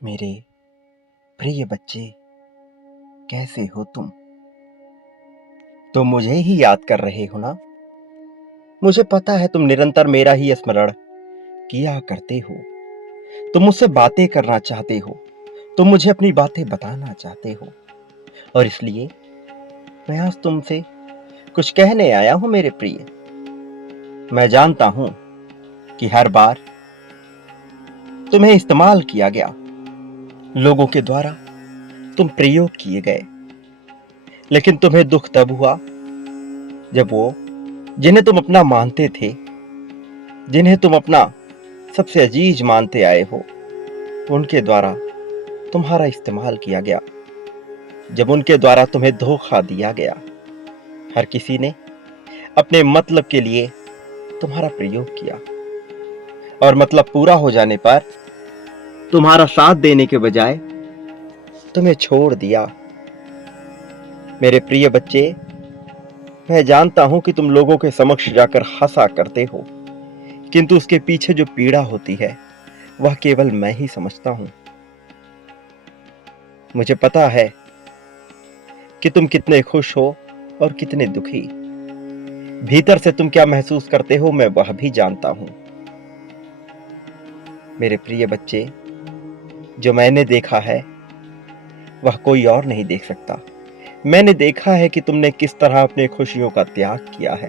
मेरे प्रिय बच्चे, कैसे हो तुम? तुम मुझे ही याद कर रहे हो ना? मुझे पता है तुम निरंतर मेरा ही स्मरण किया करते हो। तुम मुझसे बातें करना चाहते हो, तुम मुझे अपनी बातें बताना चाहते हो, और इसलिए मैं आज तुमसे कुछ कहने आया हूं मेरे प्रिय। मैं जानता हूं कि हर बार तुम्हें इस्तेमाल किया गया, लोगों के द्वारा तुम प्रयोग किए गए, लेकिन तुम्हें दुख तब हुआ जब वो जिन्हें तुम अपना मानते थे, जिन्हें तुम अपना सबसे अजीज मानते आए हो, उनके द्वारा तुम्हारा इस्तेमाल किया गया, जब उनके द्वारा तुम्हें धोखा दिया गया। हर किसी ने अपने मतलब के लिए तुम्हारा प्रयोग किया, और मतलब पूरा हो जाने पर तुम्हारा साथ देने के बजाय तुम्हें छोड़ दिया। मेरे प्रिय बच्चे, मैं जानता हूं कि तुम लोगों के समक्ष जाकर हंसा करते हो, किंतु उसके पीछे जो पीड़ा होती है वह केवल मैं ही समझता हूं। मुझे पता है कि तुम कितने खुश हो और कितने दुखी। भीतर से तुम क्या महसूस करते हो मैं वह भी जानता हूं। मेरे प्रिय बच्चे, जो मैंने देखा है वह कोई और नहीं देख सकता। मैंने देखा है कि तुमने किस तरह अपने खुशियों का त्याग किया है,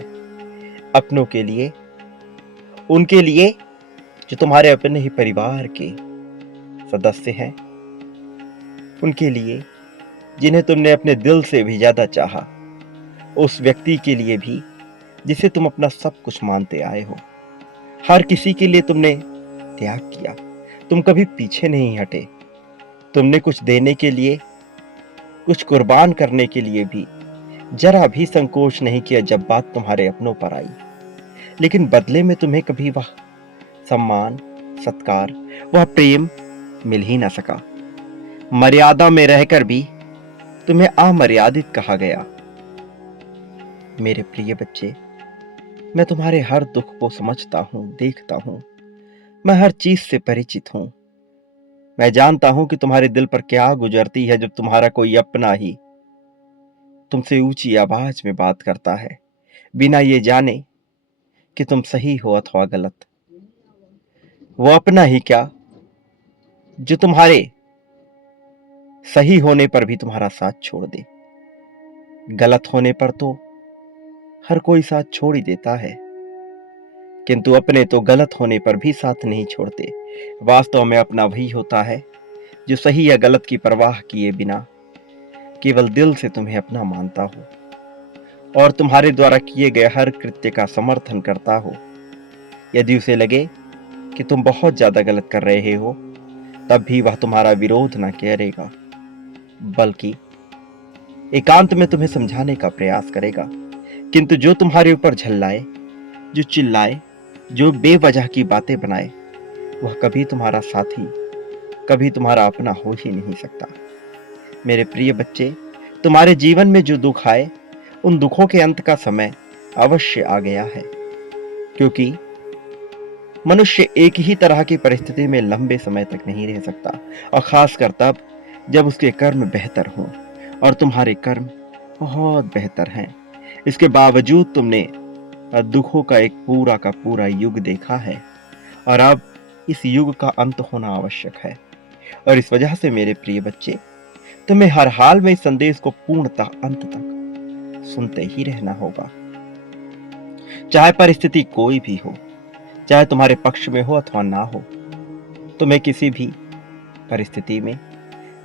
अपनों के लिए, उनके लिए जो तुम्हारे अपने ही परिवार के सदस्य हैं, उनके लिए जिन्हें तुमने अपने दिल से भी ज्यादा चाहा, उस व्यक्ति के लिए भी जिसे तुम अपना सब कुछ मानते आए हो। हर किसी के लिए तुमने त्याग किया, तुम कभी पीछे नहीं हटे। तुमने कुछ देने के लिए, कुछ कुर्बान करने के लिए भी जरा भी संकोच नहीं किया जब बात तुम्हारे अपनों पर आई। लेकिन बदले में तुम्हें कभी वह सम्मान, सत्कार, वह प्रेम मिल ही ना सका। मर्यादा में रहकर भी तुम्हें अमर्यादित कहा गया। मेरे प्रिय बच्चे, मैं तुम्हारे हर दुख को समझता हूं, देखता हूं। मैं हर चीज से परिचित हूं। मैं जानता हूं कि तुम्हारे दिल पर क्या गुजरती है जब तुम्हारा कोई अपना ही तुमसे ऊंची आवाज में बात करता है, बिना ये जाने कि तुम सही हो अथवा गलत। वो अपना ही क्या, जो तुम्हारे सही होने पर भी तुम्हारा साथ छोड़ दे। गलत होने पर तो हर कोई साथ छोड़ ही देता है, किंतु अपने तो गलत होने पर भी साथ नहीं छोड़ते। वास्तव में अपना वही होता है जो सही या गलत की परवाह किए बिना केवल दिल से तुम्हें अपना मानता हो और तुम्हारे द्वारा किए गए हर कृत्य का समर्थन करता हो। यदि उसे लगे कि तुम बहुत ज्यादा गलत कर रहे हो, तब भी वह तुम्हारा विरोध न करेगा, बल्कि एकांत में तुम्हें समझाने का प्रयास करेगा। किंतु जो तुम्हारे ऊपर झल्लाए, जो चिल्लाए, जो बेवजह की बातें बनाए, वह कभी तुम्हारा साथी, कभी तुम्हारा अपना हो ही नहीं सकता। मेरे प्रिय बच्चे, तुम्हारे जीवन में जो दुख आए, उन दुखों के अंत का समय अवश्य आ गया है, क्योंकि मनुष्य एक ही तरह की परिस्थिति में लंबे समय तक नहीं रह सकता, और खासकर तब जब उसके कर्म बेहतर हों, और तुम्हारे कर्म बहुत बेहतर हैं। इसके बावजूद तुमने दुखों का एक पूरा का पूरा युग देखा है, और अब इस युग का अंत होना आवश्यक है। और इस वजह से मेरे प्रिय बच्चे, तुम्हें हर हाल में इस संदेश को पूर्णतः अंत तक सुनते ही रहना होगा, चाहे परिस्थिति कोई भी हो, चाहे तुम्हारे पक्ष में हो अथवा ना हो। तुम्हें किसी भी परिस्थिति में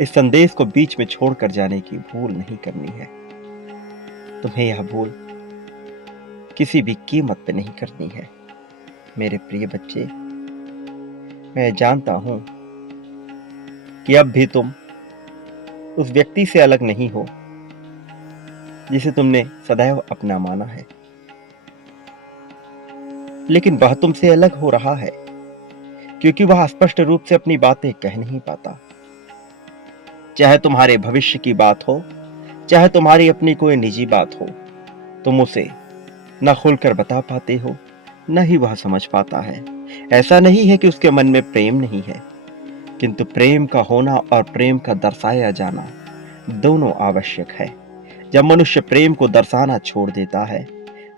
इस संदेश को बीच में छोड़कर जाने की भूल नहीं करनी है। तुम्हें यह भूल किसी भी कीमत पे नहीं करनी है। मेरे प्रिय बच्चे, मैं जानता हूं कि अब भी तुम उस व्यक्ति से अलग नहीं हो जिसे तुमने सदैव अपना माना है, लेकिन वह तुमसे अलग हो रहा है क्योंकि वह स्पष्ट रूप से अपनी बातें कह नहीं पाता। चाहे तुम्हारे भविष्य की बात हो, चाहे तुम्हारी अपनी कोई निजी बात हो, तुम उसे न खुलकर बता पाते हो, न ही वह समझ पाता है। ऐसा नहीं है कि उसके मन में प्रेम नहीं है, किंतु प्रेम का होना और प्रेम का दर्शाया जाना दोनों आवश्यक है। जब मनुष्य प्रेम को दर्शाना छोड़ देता है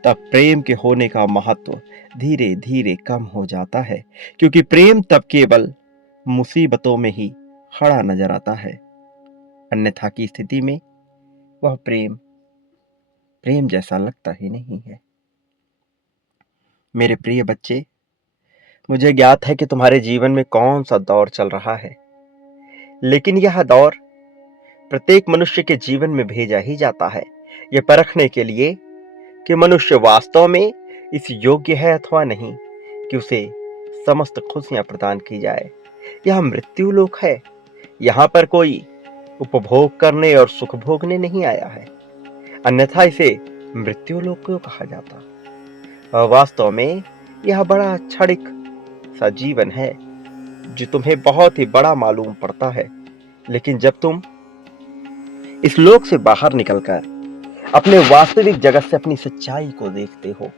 तब प्रेम के होने का महत्व धीरे धीरे कम हो जाता है, क्योंकि प्रेम तब केवल मुसीबतों में ही खड़ा नजर आता है। अन्यथा की स्थिति में वह प्रेम प्रेम जैसा लगता ही नहीं है। मेरे प्रिय बच्चे, मुझे ज्ञात है कि तुम्हारे जीवन में कौन सा दौर चल रहा है, लेकिन यह दौर प्रत्येक मनुष्य के जीवन में भेजा ही जाता है, यह परखने के लिए कि मनुष्य वास्तव में इस योग्य है अथवा नहीं कि उसे समस्त खुशियां प्रदान की जाए। यह मृत्यु लोक है। यहाँ पर कोई उपभोग करने और सुख भोगने नहीं आया है, अन्यथा इसे मृत्यु लोक क्यों कहा जाता। वास्तव में यह बड़ा क्षणिक सा जीवन है जो तुम्हें बहुत ही बड़ा मालूम पड़ता है, लेकिन जब तुम इस लोक से बाहर निकलकर अपने वास्तविक जगत से अपनी सच्चाई को देखते हो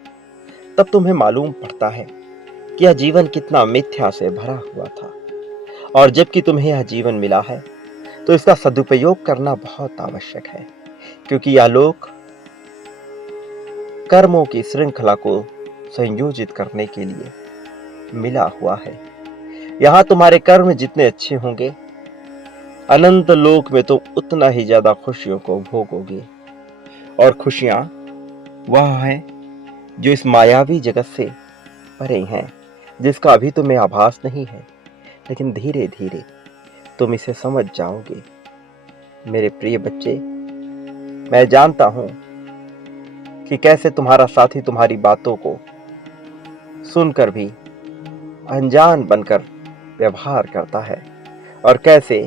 तब तुम्हें मालूम पड़ता है कि यह जीवन कितना मिथ्या से भरा हुआ था। और जबकि तुम्हें यह जीवन मिला है तो इसका सदुपयोग करना बहुत आवश्यक है, क्योंकि यह लोक कर्मों की श्रृंखला को संयोजित करने के लिए मिला हुआ है। यहां तुम्हारे कर्म जितने अच्छे होंगे, अनंत लोक में तुम उतना ही ज्यादा खुशियों को भोगोगे। और खुशियां वह है जो इस मायावी जगत से परे हैं, जिसका अभी तुम्हें आभास नहीं है, लेकिन धीरे धीरे तुम इसे समझ जाओगे। मेरे प्रिय बच्चे, मैं जानता हूं कि कैसे तुम्हारा साथी तुम्हारी बातों को सुनकर भी अनजान बनकर व्यवहार करता है, और कैसे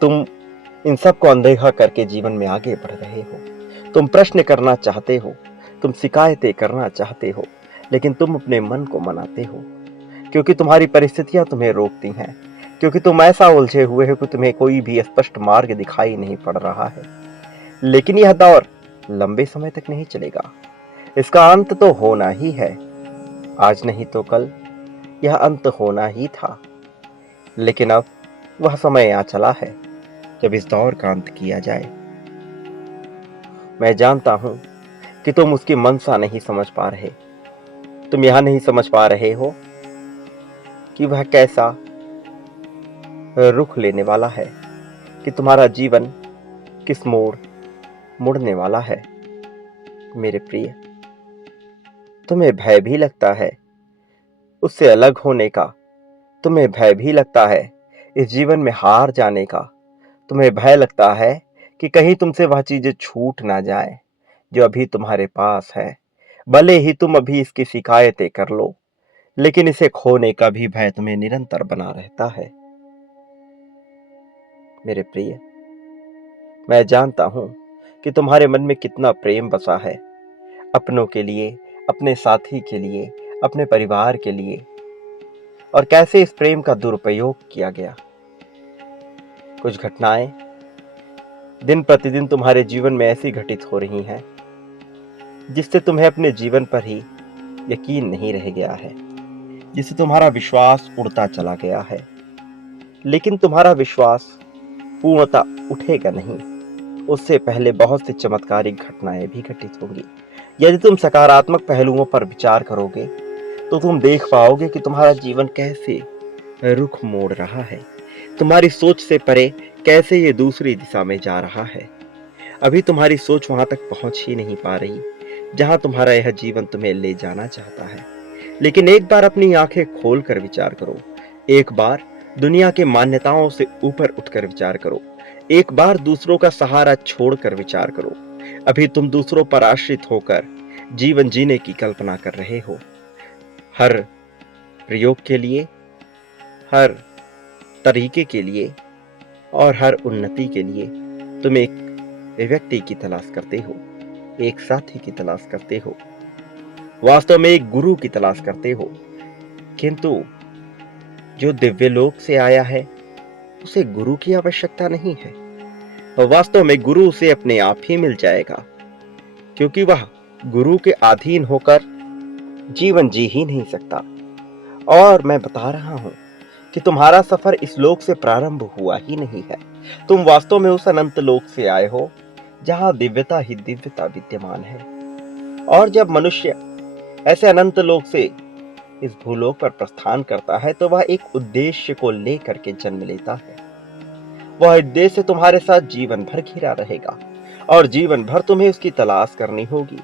तुम इन सब को अनदेखा करके जीवन में आगे बढ़ रहे हो। तुम प्रश्न करना चाहते हो, तुम शिकायतें करना चाहते हो, लेकिन तुम अपने मन को मनाते हो, क्योंकि तुम्हारी परिस्थितियां तुम्हें रोकती हैं, क्योंकि तुम ऐसा उलझे हुए हो कि तुम्हें कोई भी स्पष्ट मार्ग दिखाई नहीं पड़ रहा है। लेकिन यह दौर लंबे समय तक नहीं चलेगा, इसका अंत तो होना ही है। आज नहीं तो कल यह अंत होना ही था, लेकिन अब वह समय आ चला है जब इस दौर का अंत किया जाए। मैं जानता हूं कि तुम उसकी मंशा नहीं समझ पा रहे। तुम यह नहीं समझ पा रहे हो कि वह कैसा रुख लेने वाला है, कि तुम्हारा जीवन किस मोड़ मुड़ने वाला है। मेरे प्रिय, तुम्हें भय भी लगता है उससे अलग होने का, तुम्हें भय भी लगता है इस जीवन में हार जाने का, तुम्हें भय लगता है कि कहीं तुमसे वह चीजें छूट ना जाए जो अभी तुम्हारे पास है। भले ही तुम अभी इसकी शिकायतें कर लो, लेकिन इसे खोने का भी भय तुम्हें निरंतर बना रहता है। मेरे प्रिय, मैं जानता हूं कि तुम्हारे मन में कितना प्रेम बसा है, अपनों के लिए, अपने साथी के लिए, अपने परिवार के लिए, और कैसे इस प्रेम का दुरुपयोग किया गया। कुछ घटनाएं दिन प्रतिदिन तुम्हारे जीवन में ऐसी घटित हो रही हैं जिससे तुम्हें अपने जीवन पर ही यकीन नहीं रह गया है, जिससे तुम्हारा विश्वास उड़ता चला गया है। लेकिन तुम्हारा विश्वास पूर्णतः उठेगा नहीं, उससे पहले बहुत सी चमत्कारिक घटनाएं भी घटित होंगी। यदि तुम सकारात्मक पहलुओं पर विचार करोगे तो तुम देख पाओगे कि तुम्हारा जीवन कैसे रुख मोड़ रहा है, तुम्हारी सोच से परे कैसे ये दूसरी दिशा में जा रहा है। अभी तुम्हारी सोच वहां तक पहुंच ही नहीं पा रही जहां तुम्हारा यह जीवन तुम्हें ले जाना चाहता है। लेकिन एक बार अपनी आंखें खोलकर विचार करो, एक बार दुनिया के मान्यताओं से ऊपर उठकर विचार करो, एक बार दूसरों का सहारा छोड़कर विचार करो। अभी तुम दूसरों पर आश्रित होकर जीवन जीने की कल्पना कर रहे हो। हर प्रयोग के लिए, हर तरीके के लिए और हर उन्नति के लिए तुम एक व्यक्ति की तलाश करते हो, एक साथी की तलाश करते हो, वास्तव में एक गुरु की तलाश करते हो। किंतु जो दिव्य लोक से आया है उसे गुरु की आवश्यकता नहीं है। वास्तव में गुरु उसे अपने आप ही मिल जाएगा, क्योंकि वह गुरु के अधीन होकर जीवन जी ही नहीं सकता। और मैं बता रहा हूं कि तुम्हारा सफर इस लोक से प्रारंभ हुआ ही नहीं है। तुम वास्तव में उस अनंत लोक से आए हो जहां दिव्यता ही दिव्यता विद्यमान है। और जब मनुष्य ऐसे अनंत लोक से इस भूलोक पर प्रस्थान करता है तो वह एक उद्देश्य को लेकर के जन्म लेता है। वह उद्देश्य तुम्हारे साथ जीवन भर घिरा रहेगा और जीवन भर तुम्हें उसकी तलाश करनी होगी।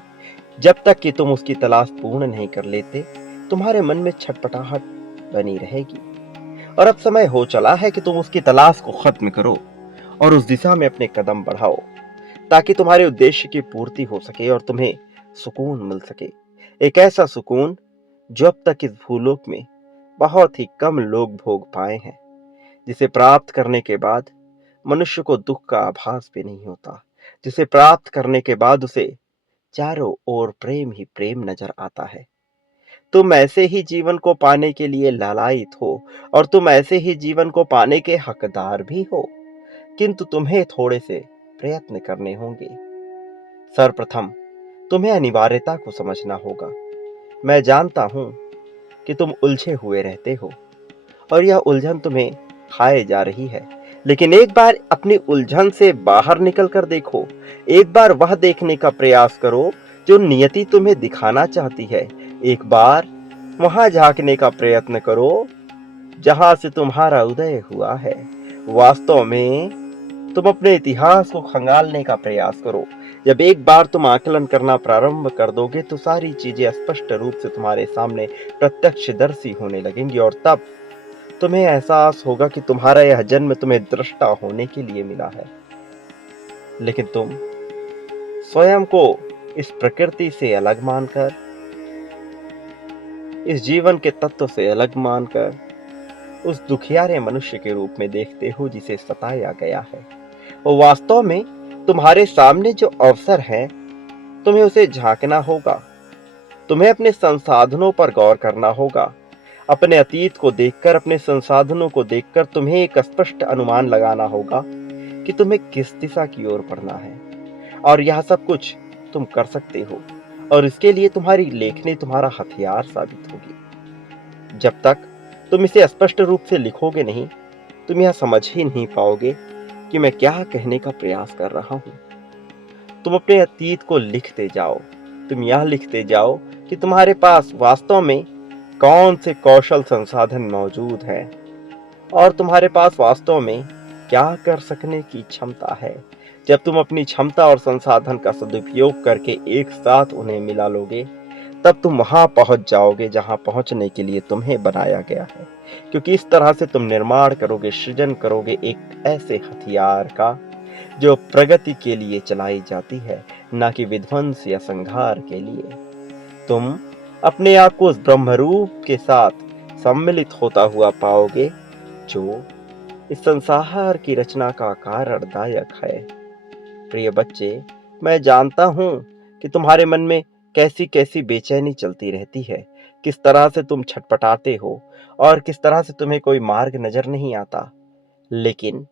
जब तक कि तुम उसकी तलाश पूर्ण नहीं कर लेते, तुम्हारे मन में छटपटाहट बनी रहेगी। और अब समय हो चला है कि तुम उसकी तलाश को खत्म करो और उस दिशा में अपने कदम बढ़ाओ, ताकि तुम्हारे उद्देश्य की पूर्ति हो सके और तुम्हें सुकून मिल सके। एक ऐसा सुकून जो अब तक इस भूलोक में बहुत ही कम लोग भोग पाए हैं, जिसे प्राप्त करने के बाद मनुष्य को दुख का आभास भी नहीं होता, जिसे प्राप्त करने के बाद उसे चारों ओर प्रेम ही प्रेम नजर आता है। तुम ऐसे ही जीवन को पाने के लिए लालायित हो और तुम ऐसे ही जीवन को पाने के हकदार भी हो, किंतु तुम्हें थोड़े से प्रयत्न करने होंगे। सर्वप्रथम तुम्हें अनिवार्यता को समझना होगा। मैं जानता हूं कि तुम उलझे हुए रहते हो और यह उलझन तुम्हें खाए जा रही है, लेकिन एक बार अपनी उलझन से बाहर निकल कर देखो। एक बार वह देखने का प्रयास करो जो नियति तुम्हें दिखाना चाहती है। एक बार वहां झांकने का प्रयत्न करो जहां से तुम्हारा उदय हुआ है। वास्तव में तुम अपने इतिहास को खंगालने का प्रयास करो। जब एक बार तुम आकलन करना प्रारंभ कर दोगे तो सारी चीजें स्पष्ट रूप से तुम्हारे सामने प्रत्यक्षदर्शी होने लगेंगी और तब तुम्हें एहसास होगा कि तुम्हारा यह जन्म तुम्हें दृष्टा होने के लिए मिला है, लेकिन तुम स्वयं को इस प्रकृति से अलग मानकर, इस जीवन के तत्व से अलग मानकर उस दुखियारे मनुष्य के रूप में देखते हो जिसे सताया गया है। और वास्तव में तुम्हारे सामने जो अवसर है, तुम्हें उसे झांकना होगा। तुम्हें अपने संसाधनों पर गौर करना होगा। अपने अतीत को देखकर, अपने संसाधनों को देखकर तुम्हें एक स्पष्ट अनुमान लगाना होगा कि तुम्हें किस दिशा की ओर बढ़ना है। और यह सब कुछ तुम कर सकते हो और इसके लिए तुम्हारी लेखनी तुम्हारा हथियार साबित होगी। जब तक तुम इसे स्पष्ट रूप से लिखोगे नहीं, तुम यह समझ ही नहीं पाओगे कि मैं क्या कहने का प्रयास कर रहा हूं। तुम अपने अतीत को लिखते जाओ। तुम यह लिखते जाओ कि तुम्हारे पास वास्तव में कौन से कौशल संसाधन मौजूद हैं और तुम्हारे पास वास्तव में क्या कर सकने की क्षमता है। जब तुम अपनी क्षमता और संसाधन का सदुपयोग करके एक साथ उन्हें मिला लोगे, तब तुम वहां पहुंच जाओगे जहां पहुंचने के लिए तुम्हें बनाया गया है। क्योंकि इस तरह से तुम निर्माण करोगे, सृजन करोगे एक ऐसे हथियार का जो प्रगति के लिए चलाई जाती है, न कि विध्वंस या संहार के लिए। तुम अपने आप को उस ब्रह्मरूप के साथ सम्मिलित होता हुआ पाओगे जो इस संसार की रचना का कारणदायक है। प्रिय बच्चे, मैं जानता हूं कि तुम्हारे मन में कैसी कैसी बेचैनी चलती रहती है, किस तरह से तुम छटपटाते हो और किस तरह से तुम्हें कोई मार्ग नजर नहीं आता। लेकिन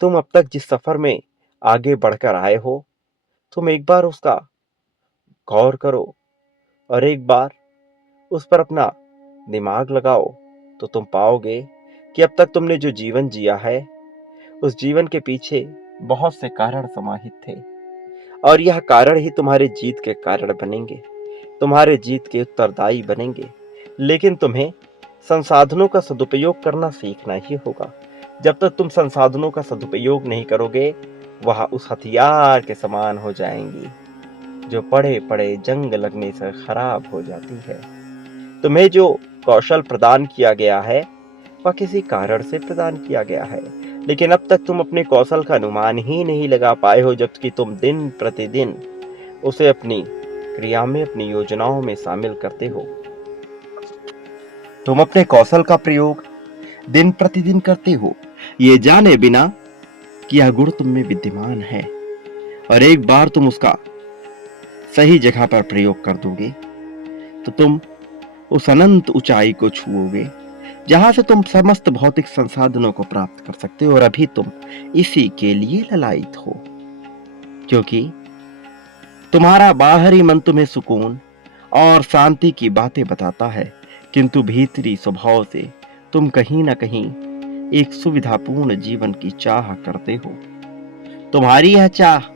तुम अब तक जिस सफर में आगे बढ़कर आए हो, तुम एक बार उसका गौर करो और एक बार उस पर अपना दिमाग लगाओ, तो तुम पाओगे कि अब तक तुमने जो जीवन जिया है, उस जीवन के पीछे बहुत से कारण समाहित थे और यह कारण ही तुम्हारे जीत के कारण बनेंगे, तुम्हारे जीत के उत्तरदायी बनेंगे। लेकिन तुम्हें संसाधनों का सदुपयोग करना सीखना ही होगा। जब तक तुम संसाधनों का सदुपयोग नहीं करोगे, वह उस हथियार के समान हो जाएंगी जो पड़े पड़े जंग लगने से खराब हो जाती है। तुम्हें जो कौशल प्रदान किया गया है, वह किसी कारण से प्रदान किया गया है, लेकिन अब तक तुम अपने कौशल का अनुमान ही नहीं लगा पाए हो, जबकि तुम दिन प्रतिदिन उसे अपनी क्रिया में, अपनी योजनाओं में शामिल करते हो। तुम अपने कौशल का प्रयोग दिन प्रतिदिन करते हो, ये जाने बिना कि यह गुण तुम में विद्यमान है। और एक बार तुम उसका सही जगह पर प्रयोग कर दोगे तो तुम उस अनंत ऊंचाई को छुओगे जहां से तुम समस्त भौतिक संसाधनों को प्राप्त कर सकते हो। और अभी तुम इसी के लिए ललायित हो, क्योंकि तुम्हारा बाहरी मन तुम्हें सुकून और शांति की बातें बताता है, किंतु भीतरी स्वभाव से तुम कहीं ना कहीं एक सुविधापूर्ण जीवन की चाह करते हो। तुम्हारी यह चाह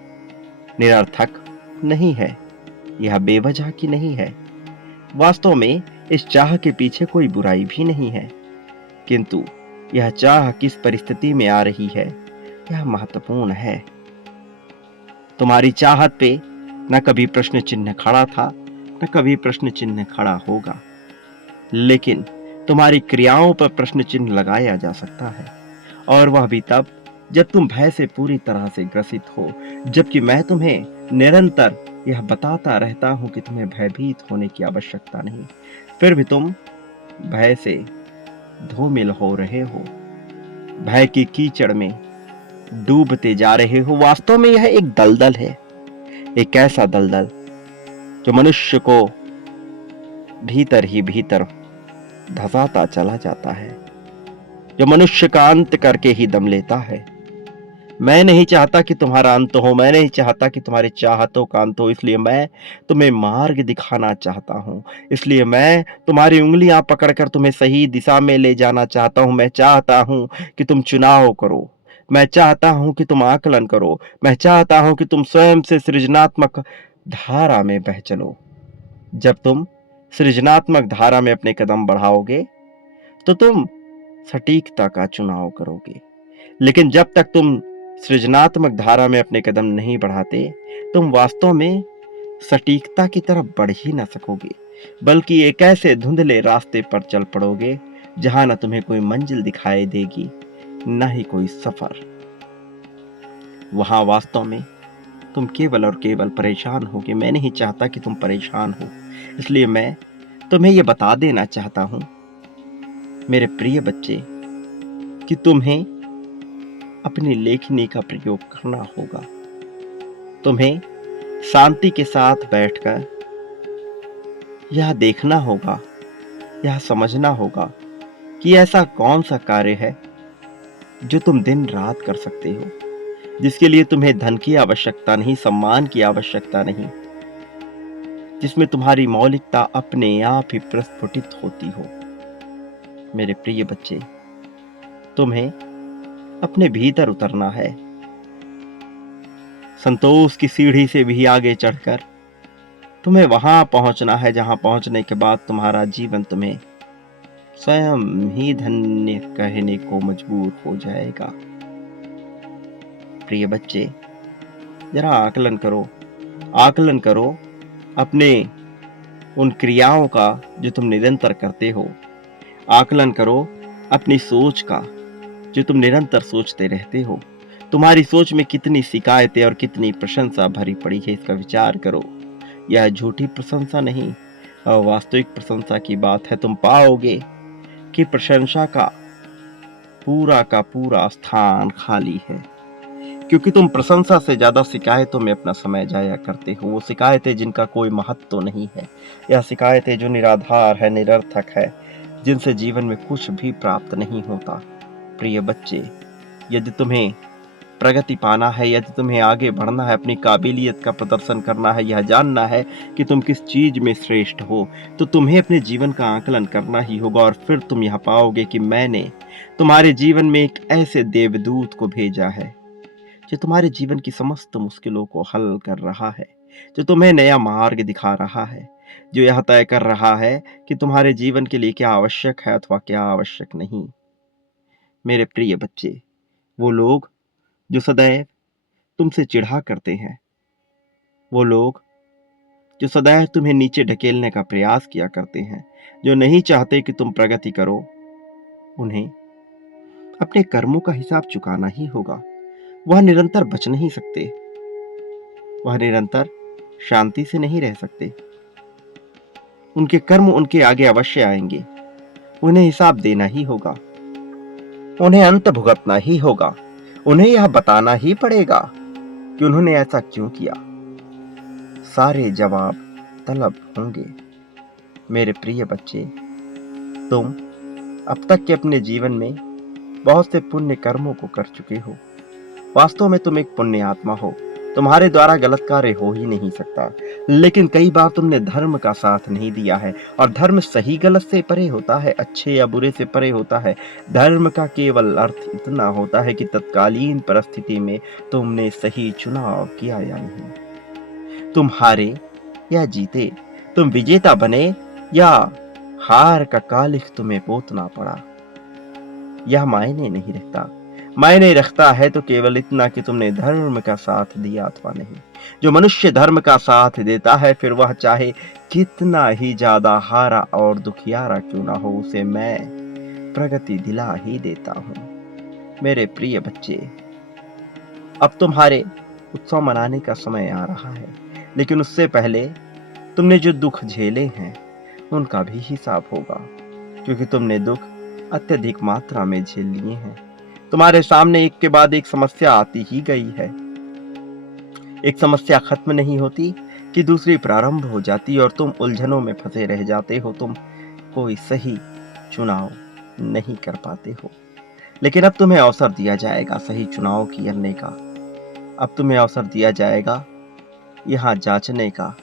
निरर्थक नहीं है, यह बेवजह की नहीं है। वास्तव में इस चाह के पीछे कोई बुराई भी नहीं है, किंतु यह चाह किस परिस्थिति में आ रही है, यह महत्वपूर्ण है। तुम्हारी चाहत पे न कभी प्रश्न चिन्ह खड़ा था, न कभी प्रश्न चिन्ह खड़ा होगा, लेकिन तुम्हारी क्रियाओं पर प्रश्न चिन्ह लगाया जा सकता है, और वह भी तब जब तुम भय से पूरी तरह से ग्रसित हो। जबकि मैं तुम्हें निरंतर यह बताता रहता हूं कि तुम्हें भयभीत होने की आवश्यकता नहीं, फिर भी तुम भय से धूमिल हो रहे हो, भय की कीचड़ में डूबते जा रहे हो। वास्तव में यह एक दलदल है, एक ऐसा दलदल जो मनुष्य को भीतर ही भीतर धसाता चला जाता है, जो मनुष्य का अंत करके ही दम लेता है। मैं नहीं चाहता कि तुम्हारा अंत हो, मैं नहीं चाहता कि तुम्हारी चाहतों का अंत हो, इसलिए मैं तुम्हें मार्ग दिखाना चाहता हूं, इसलिए मैं तुम्हारी उंगलियां पकड़कर तुम्हें सही दिशा में ले जाना चाहता हूं। मैं चाहता हूं कि तुम चुनाव करो, मैं चाहता हूं कि तुम आकलन करो, मैं चाहता हूं कि तुम स्वयं से सृजनात्मक धारा में बह चलो। जब तुम सृजनात्मक धारा में अपने कदम बढ़ाओगे तो तुम सटीकता का चुनाव करोगे, लेकिन जब तक तुम सृजनात्मक धारा में अपने कदम नहीं बढ़ाते, तुम वास्तव में सटीकता की तरफ बढ़ ही ना सकोगे, बल्कि एक ऐसे धुंधले रास्ते पर चल पड़ोगे जहां न तुम्हें कोई मंजिल दिखाई देगी, न ही कोई सफर। वहां वास्तव में तुम केवल और केवल परेशान होगे। मैं नहीं चाहता कि तुम परेशान हो, इसलिए मैं तुम्हें यह बता देना चाहता हूं मेरे प्रिय बच्चे कि तुम्हें अपनी लेखनी का प्रयोग करना होगा। तुम्हें शांति के साथ बैठकर यह देखना होगा, यह समझना होगा कि ऐसा कौन सा कार्य है जो तुम दिन रात कर सकते हो, जिसके लिए तुम्हें धन की आवश्यकता नहीं, सम्मान की आवश्यकता नहीं, जिसमें तुम्हारी मौलिकता अपने आप ही प्रस्फुटित होती हो। मेरे प्रिय बच्चे, तुम्हें अपने भीतर उतरना है, संतोष की सीढ़ी से भी आगे चढ़कर तुम्हें वहां पहुंचना है जहां पहुंचने के बाद तुम्हारा जीवन तुम्हें स्वयं ही धन्य कहने को मजबूर हो जाएगा। प्रिय बच्चे, जरा आकलन करो अपने उन क्रियाओं का जो तुम निरंतर करते हो। आकलन करो अपनी सोच का जो तुम निरंतर सोचते रहते हो। तुम्हारी सोच में कितनी शिकायतें और कितनी प्रशंसा भरी पड़ी है, इसका विचार करो। यह झूठी प्रशंसा नहीं, वास्तविक प्रशंसा की बात है। तुम पाओगे कि प्रशंसा का पूरा स्थान खाली है, क्योंकि तुम प्रशंसा से ज्यादा शिकायतों में अपना समय जाया करते हो। वो शिकायतें जिनका कोई महत्व नहीं है, यह शिकायतें जो निराधार है, निरर्थक है, जिनसे जीवन में कुछ भी प्राप्त नहीं होता। प्रिय बच्चे, यदि तुम्हें प्रगति पाना है, यदि तुम्हें आगे बढ़ना है, अपनी काबिलियत का प्रदर्शन करना है, यह जानना है कि तुम किस चीज में श्रेष्ठ हो, तो तुम्हें अपने जीवन का आकलन करना ही होगा। और फिर तुम यह पाओगे कि मैंने तुम्हारे जीवन में एक ऐसे देवदूत को भेजा है जो तुम्हारे जीवन की समस्त मुश्किलों को हल कर रहा है, जो तुम्हें नया मार्ग दिखा रहा है, जो यह तय कर रहा है कि तुम्हारे जीवन के लिए क्या आवश्यक है अथवा क्या आवश्यक नहीं। मेरे प्रिय बच्चे, वो लोग जो सदैव तुमसे चिढ़ा करते हैं, वो लोग जो सदैव तुम्हें नीचे ढकेलने का प्रयास किया करते हैं, जो नहीं चाहते कि तुम प्रगति करो, उन्हें अपने कर्मों का हिसाब चुकाना ही होगा। वह निरंतर बच नहीं सकते, वह निरंतर शांति से नहीं रह सकते। उनके कर्म उनके आगे अवश्य आएंगे, उन्हें हिसाब देना ही होगा, उन्हें अंत भुगतना ही होगा, उन्हें यह बताना ही पड़ेगा कि उन्होंने ऐसा क्यों किया। सारे जवाब तलब होंगे। मेरे प्रिय बच्चे, तुम अब तक के अपने जीवन में बहुत से पुण्य कर्मों को कर चुके हो। वास्तव में तुम एक पुण्य आत्मा हो, तुम्हारे द्वारा गलत कार्य हो ही नहीं सकता, लेकिन कई बार तुमने धर्म का साथ नहीं दिया है। और धर्म सही गलत से परे होता है, अच्छे या बुरे से परे होता है। धर्म का केवल अर्थ इतना होता है कि तत्कालीन परिस्थिति में तुमने सही चुनाव किया या नहीं। तुम हारे या जीते, तुम विजेता बने या हार का कालिख तुम्हें पोतना पड़ा, यह मायने नहीं रखता। मायने रखता है तो केवल इतना कि तुमने धर्म का साथ दिया अथवा नहीं। जो मनुष्य धर्म का साथ देता है, फिर वह चाहे कितना ही ज्यादा हारा और दुखियारा क्यों ना हो, उसे मैं प्रगति दिला ही देता हूं। मेरे प्रिय बच्चे, अब तुम्हारे उत्सव मनाने का समय आ रहा है, लेकिन उससे पहले तुमने जो दुख झेले हैं उनका भी हिसाब होगा, क्योंकि तुमने दुख अत्यधिक मात्रा में झेल लिए हैं। तुम्हारे सामने एक के बाद एक समस्या आती ही गई है। एक समस्या खत्म नहीं होती कि दूसरी प्रारंभ हो जाती और तुम उलझनों में फंसे रह जाते हो। तुम कोई सही चुनाव नहीं कर पाते हो, लेकिन अब तुम्हें अवसर दिया जाएगा सही चुनाव करने का। अब तुम्हें अवसर दिया जाएगा यहाँ जांचने का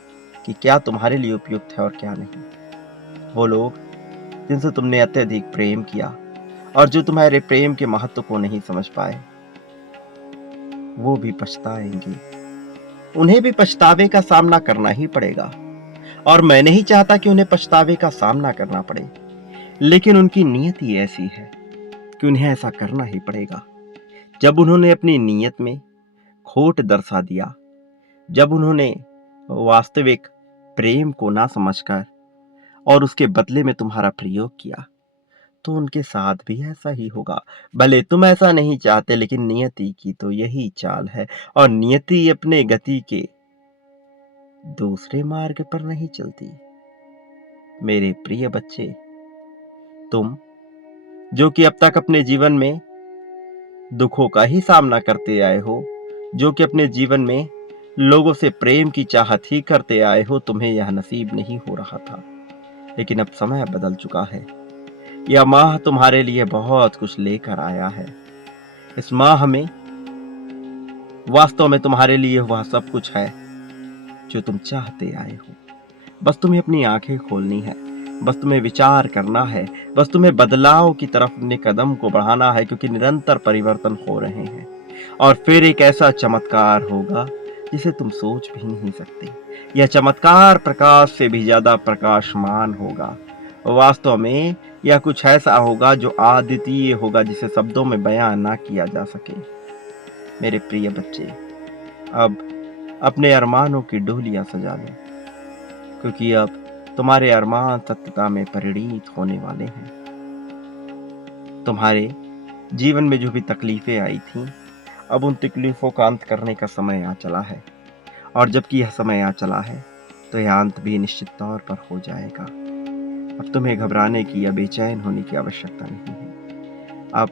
कि क्या तुम्हारे लिए उपयुक्त है और क्या नहीं। वो लोग जिनसे तुमने अत्यधिक प्रेम किया और जो तुम्हारे प्रेम के महत्व को नहीं समझ पाए, वो भी पछताएंगे। उन्हें भी पछतावे का सामना करना ही पड़ेगा, और मैं नहीं चाहता कि उन्हें पछतावे का सामना करना पड़े, लेकिन उनकी नीयत ही ऐसी है कि उन्हें ऐसा करना ही पड़ेगा। जब उन्होंने अपनी नीयत में खोट दर्शा दिया, जब उन्होंने वास्तविक प्रेम को ना समझकर और उसके बदले में तुम्हारा प्रयोग किया, तो उनके साथ भी ऐसा ही होगा। भले तुम ऐसा नहीं चाहते, लेकिन नियति की तो यही चाल है, और नियति अपने गति के दूसरे मार्ग पर नहीं चलती। मेरे प्रिय बच्चे, तुम जो कि अब तक अपने जीवन में दुखों का ही सामना करते आए हो, जो कि अपने जीवन में लोगों से प्रेम की चाहत ही करते आए हो, तुम्हें यह नसीब नहीं हो रहा था, लेकिन अब समय बदल चुका है। यह माह तुम्हारे लिए बहुत कुछ लेकर आया है। इस माह में वास्तव में तुम्हारे लिए वह सब कुछ है जो तुम चाहते आए हो। बस तुम्हें अपनी आंखें खोलनी है, बस तुम्हें विचार करना है, बस तुम्हें बदलाव की तरफ अपने कदम को बढ़ाना है, क्योंकि निरंतर परिवर्तन हो रहे हैं। और फिर एक ऐसा चमत्कार होगा जिसे तुम सोच भी नहीं सकते। यह चमत्कार प्रकाश से भी ज्यादा प्रकाशमान होगा। वास्तव में यह कुछ ऐसा होगा जो अद्वितीय होगा, जिसे शब्दों में बयां ना किया जा सके। मेरे प्रिय बच्चे, अब अपने अरमानों की डोलियां सजा लो, क्योंकि अब तुम्हारे अरमान सत्यता में परिणित होने वाले हैं। तुम्हारे जीवन में जो भी तकलीफें आई थीं, अब उन तकलीफों का अंत करने का समय आ चला है। और जबकि यह समय आ चला है, तो यह अंत भी निश्चित तौर पर हो जाएगा। अब तुम्हें घबराने की या बेचैन होने की आवश्यकता नहीं है। अब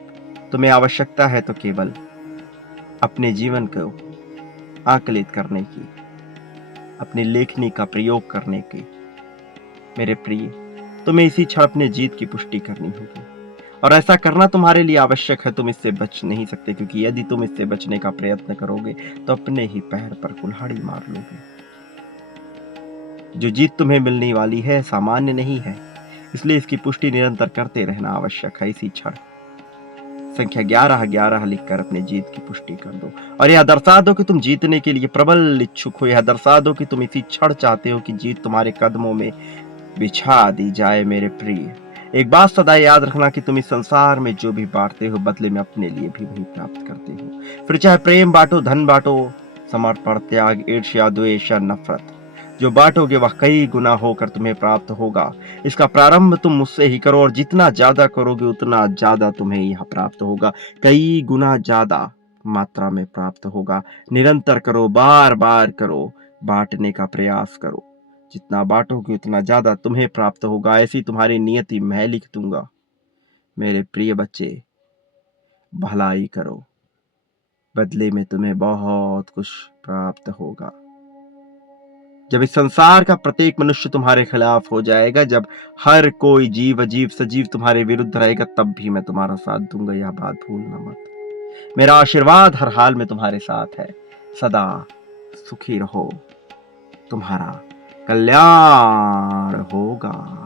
तुम्हें आवश्यकता है तो केवल अपने जीवन को आकलित करने की, अपनी लेखनी का प्रयोग करने की। मेरे प्रिय, तुम्हें इसी क्षण अपने जीत की पुष्टि करनी होगी, और ऐसा करना तुम्हारे लिए आवश्यक है। तुम इससे बच नहीं सकते, क्योंकि यदि तुम इससे बचने का प्रयत्न करोगे तो अपने ही पैर पर कुल्हाड़ी मार लोगे। जो जीत तुम्हें मिलने वाली है सामान्य नहीं है, इसलिए इसकी पुष्टि निरंतर करते रहना आवश्यक है। इसी क्षण संख्या 11-11 लिखकर अपने जीत की पुष्टि कर दो, और यह दर्शा दो कि तुम जीतने के लिए प्रबल इच्छुक हो। यह दर्शा दो कि तुम इसी क्षण चाहते हो कि जीत तुम्हारे कदमों में बिछा दी जाए। मेरे प्रिय, एक बात सदा याद रखना कि तुम इस संसार में जो भी बांटते हो, बदले में अपने लिए भी वही प्राप्त करते हो। फिर चाहे प्रेम बांटो, धन बांटो, समर्पण, त्याग, ईर्ष्या, द्वेष या नफरत, जो बांटोगे वह कई गुना होकर तुम्हें प्राप्त होगा। इसका प्रारंभ तुम मुझसे ही करो, और जितना ज्यादा करोगे उतना ज्यादा तुम्हें यह प्राप्त होगा। कई गुना ज्यादा मात्रा में प्राप्त होगा। निरंतर करो, बार बार करो, बांटने का प्रयास करो। जितना बांटोगे उतना ज्यादा तुम्हें प्राप्त होगा। ऐसी तुम्हारी नियति मैं लिख दूंगा। मेरे प्रिय बच्चे, भलाई करो, बदले में तुम्हें बहुत कुछ प्राप्त होगा। जब इस संसार का प्रत्येक मनुष्य तुम्हारे खिलाफ हो जाएगा, जब हर कोई जीव अजीव सजीव तुम्हारे विरुद्ध रहेगा, तब भी मैं तुम्हारा साथ दूंगा। यह बात भूलना मत। मेरा आशीर्वाद हर हाल में तुम्हारे साथ है, सदा सुखी रहो, तुम्हारा कल्याण होगा।